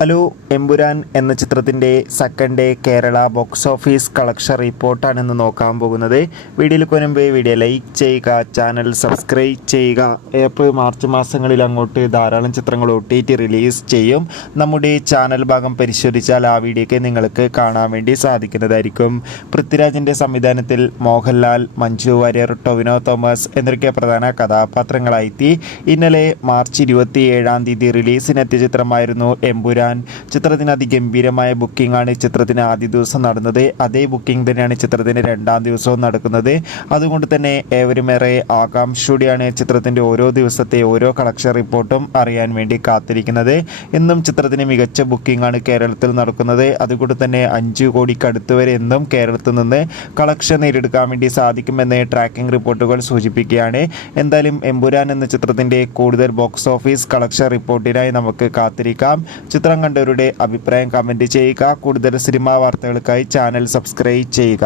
Hello Empuraan എന്ന ചിത്രത്തിന്റെ second day Kerala box office collection റിപ്പോർട്ടാണ് ഇന്ന് നോക്കാൻ പോകുന്നത്. വീഡിയോയിൽ കൊനുമ്പ് വീഡിയോ ലൈക്ക് ചെയ്യുക ചാനൽ സബ്സ്ക്രൈബ് ചെയ്യുക. ഏപ്രിൽ മാർച്ച് മാസങ്ങളിൽ അങ്ങോട്ട് ധാരാളം ചിത്രങ്ങൾ ഒ ടി ടി റിലീസ് ചെയ്യും. നമ്മുടെ ചാനൽ ഭാഗം പരിശോധിച്ചാൽ ആ വീഡിയോയ്ക്ക് നിങ്ങൾക്ക് കാണാൻ വേണ്ടി സാധിക്കുന്നതായിരിക്കും. പൃഥ്വിരാജിന്റെ സംവിധാനത്തിൽ മോഹൻലാൽ മഞ്ജു വാര്യർ ടൊവിനോ തോമസ് എന്നൊക്കെ പ്രധാന കഥാപാത്രങ്ങളായിത്തി ഇന്നലെ മാർച്ച് ഇരുപത്തി ഏഴാം തീയതി റിലീസിനെത്തിയ ചിത്രമായിരുന്നു എമ്പുരാൻ. ചിത്രത്തിന് അതിഗംഭീരമായ ബുക്കിംഗ് ആണ് ചിത്രത്തിന് ആദ്യ ദിവസം നടന്നത്. അതേ ബുക്കിംഗ് തന്നെയാണ് ചിത്രത്തിന് രണ്ടാം ദിവസവും നടക്കുന്നത്. അതുകൊണ്ട് തന്നെ ഏവരുമേറെ ആകാംക്ഷയോടെയാണ് ചിത്രത്തിന്റെ ഓരോ ദിവസത്തെ ഓരോ കളക്ഷൻ റിപ്പോർട്ടും അറിയാൻ വേണ്ടി കാത്തിരിക്കുന്നത്. എന്നും ചിത്രത്തിന് മികച്ച ബുക്കിംഗ് ആണ് കേരളത്തിൽ നടക്കുന്നത്. അതുകൊണ്ട് തന്നെ അഞ്ച് കോടിക്കടുത്ത് വരെ എന്നും കേരളത്തിൽ നിന്ന് കളക്ഷൻ നേടിയെടുക്കാൻ വേണ്ടി സാധിക്കുമെന്ന് ട്രാക്കിംഗ് റിപ്പോർട്ടുകൾ സൂചിപ്പിക്കുകയാണ്. എന്തായാലും എമ്പുരാൻ എന്ന ചിത്രത്തിന്റെ കൂടുതൽ ബോക്സ് ഓഫീസ് കളക്ഷൻ റിപ്പോർട്ടിനായി നമുക്ക് കാത്തിരിക്കാം. ചിത്രം കണ്ടവരുടെ അഭിപ്രായം കമന്റ് ചെയ്യുക. കൂടുതൽ സിനിമാ വാർത്തകൾക്കായി ചാനൽ സബ്സ്ക്രൈബ് ചെയ്യുക.